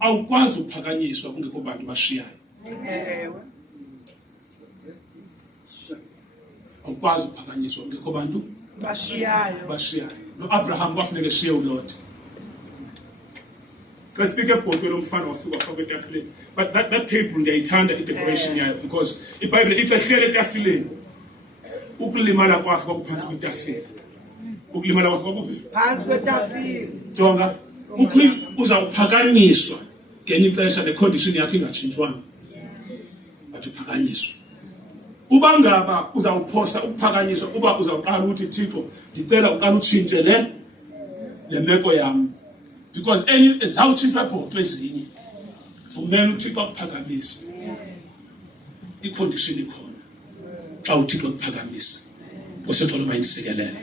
awukwazi ukuphakanyiswa kungekho bantu bashiyayo. Awukwazi ukuphakanyiswa kungekho bantu bashiyayo. No-Abraham kwafuneka eshiye uLot. Xa sifika ebhotwe lo mfana wafika wafaka etafileni. But that table ndiyayithanda i-decoration yayo because iBhayibhile ithi ehlele etafileni ukulimala kwakhe kwakuphansi kwetafile. Ukulimala kwakhe kwakuphi? Phansi kwetafile. Jonga uzawuphakanyiswa ngenye ixesha necondition yakho ingatshintshwanga. Bathi uphakanyiswa. Uba ngaba uzawuphosa ukuphakanyiswa uba uzawuqala ukuthi Thixo ndicela uqala utshintshe le meko yami. Because zawutshintshwa ibhotwe ezinye vumela uThixo akuphakamise. Icondition ikhona xa uThixo akuphakamisa. Nkosi yethu noma insikelele.